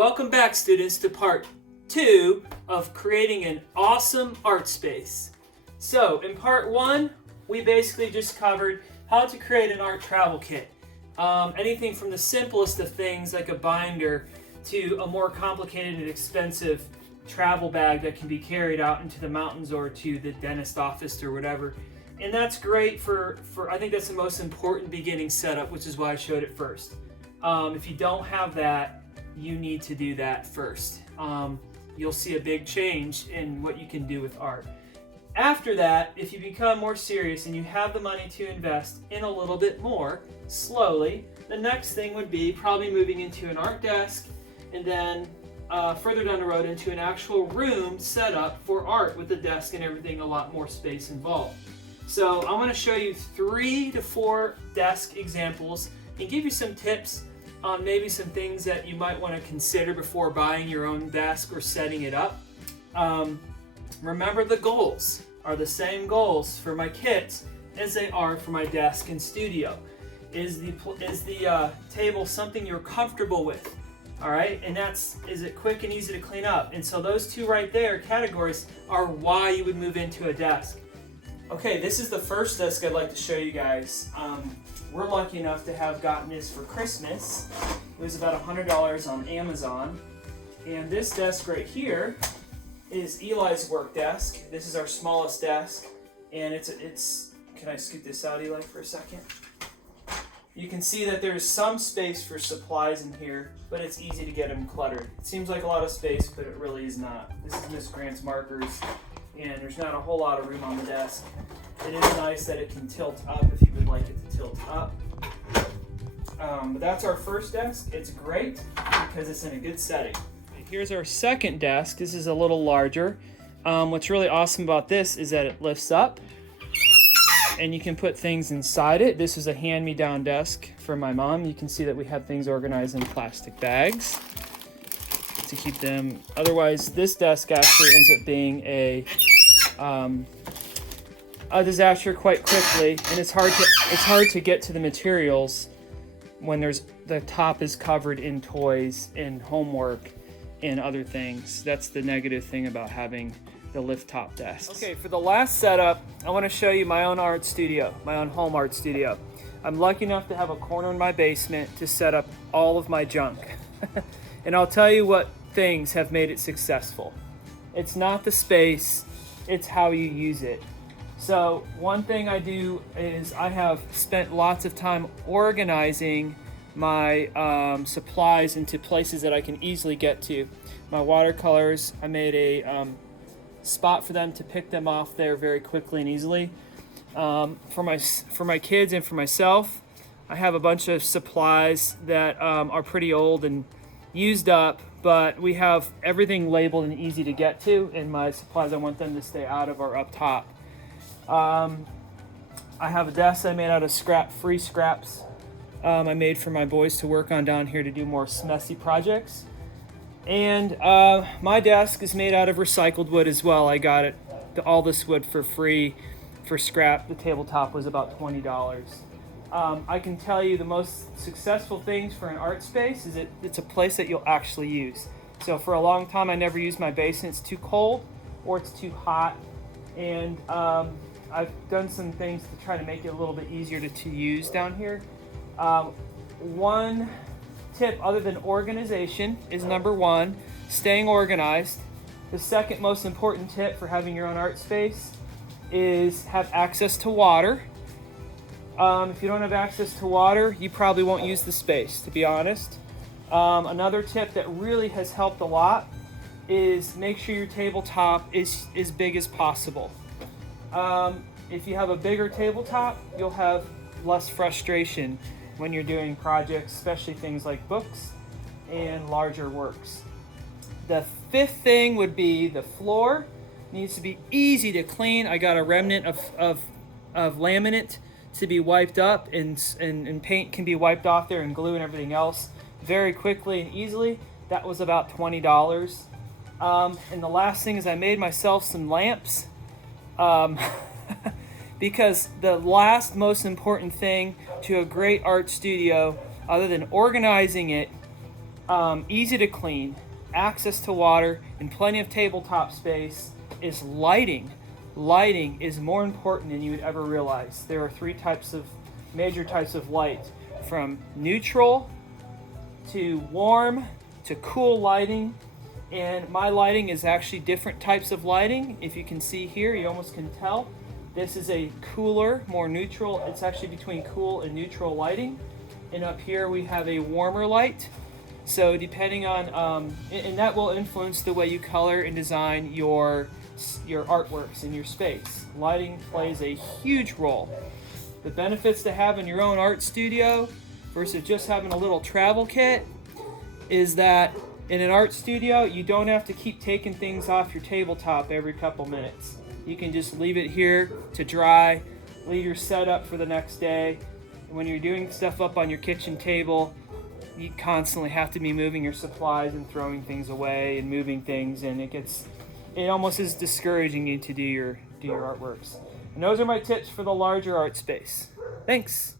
Welcome back, students, to part 2 of creating an awesome art space. So in part 1, we basically just covered how to create an art travel kit. Anything from the simplest of things like a binder to a more complicated and expensive travel bag that can be carried out into the mountains or to the dentist office or whatever. And that's great for I think that's the most important beginning setup, which is why I showed it first. If you don't have that, you need to do that first. You'll see a big change in what you can do with art. After that, if you become more serious and you have the money to invest in a little bit more, slowly, the next thing would be probably moving into an art desk and then further down the road into an actual room set up for art with the desk and everything, a lot more space involved. So I'm going to show you 3 to 4 desk examples and give you some tips on maybe some things that you might want to consider before buying your own desk or setting it up. Remember, the goals are the same goals for my kits as they are for my desk and studio. Is the table something you're comfortable with? All right, and is it quick and easy to clean up? And so those 2 right there categories are why you would move into a desk. Okay, this is the first desk I'd like to show you guys. We're lucky enough to have gotten this for Christmas. It was about $100 on Amazon. And this desk right here is Eli's work desk. This is our smallest desk. And it's can I scoot this out, Eli, for a second? You can see that there's some space for supplies in here, but it's easy to get them cluttered. It seems like a lot of space, but it really is not. This is Miss Grant's markers, and there's not a whole lot of room on the desk. It is nice that it can tilt up if you would like it to tilt up. But that's our first desk. It's great because it's in a good setting. Here's our second desk. This is a little larger. What's really awesome about this is that it lifts up and you can put things inside it. This is a hand-me-down desk for my mom. You can see that we have things organized in plastic bags to keep them. Otherwise, this desk actually ends up being a disaster quite quickly, and it's hard to get to the materials when the top is covered in toys and homework and other things. That's the negative thing about having the lift top desks. Okay, for the last setup, I want to show you my own art studio, my own home art studio. I'm lucky enough to have a corner in my basement to set up all of my junk. And I'll tell you what things have made it successful. It's not the space, it's how you use it. So one thing I do is I have spent lots of time organizing my supplies into places that I can easily get to. My watercolors, I made a spot for them to pick them off there very quickly and easily. For my kids and for myself, I have a bunch of supplies that are pretty old and used up, but we have everything labeled and easy to get to, and my supplies I want them to stay out of are up top. I have a desk I made out of free scraps I made for my boys to work on down here to do more messy projects. And my desk is made out of recycled wood as well. I got all this wood for free for scrap. The tabletop was about $20. I can tell you the most successful things for an art space is it's a place that you'll actually use. So for a long time I never used my basement. It's too cold or it's too hot. And I've done some things to try to make it a little bit easier to use down here. One tip other than organization is number 1, staying organized. The second most important tip for having your own art space is have access to water. If you don't have access to water, you probably won't use the space, to be honest. Another tip that really has helped a lot is make sure your tabletop is as big as possible. If you have a bigger tabletop, you'll have less frustration when you're doing projects, especially things like books and larger works. The 5th thing would be the floor needs to be easy to clean. I got a remnant of laminate to be wiped up, and paint can be wiped off there, and glue and everything else very quickly and easily. That was about $20. And the last thing is I made myself some lamps. Because the last most important thing to a great art studio, other than organizing it, easy to clean, access to water, and plenty of tabletop space is lighting. Lighting is more important than you would ever realize. There are three major types of light, from neutral to warm to cool lighting. And my lighting is actually different types of lighting. If you can see here, you almost can tell. This is a cooler, more neutral. It's actually between cool and neutral lighting. And up here we have a warmer light. So depending on, and that will influence the way you color and design your artworks in your space. Lighting plays a huge role. The benefits to having your own art studio versus just having a little travel kit is that in an art studio, you don't have to keep taking things off your tabletop every couple minutes. You can just leave it here to dry, leave your setup for the next day. And when you're doing stuff up on your kitchen table, you constantly have to be moving your supplies and throwing things away and moving things, and it almost is discouraging you to do your artworks. And those are my tips for the larger art space. Thanks.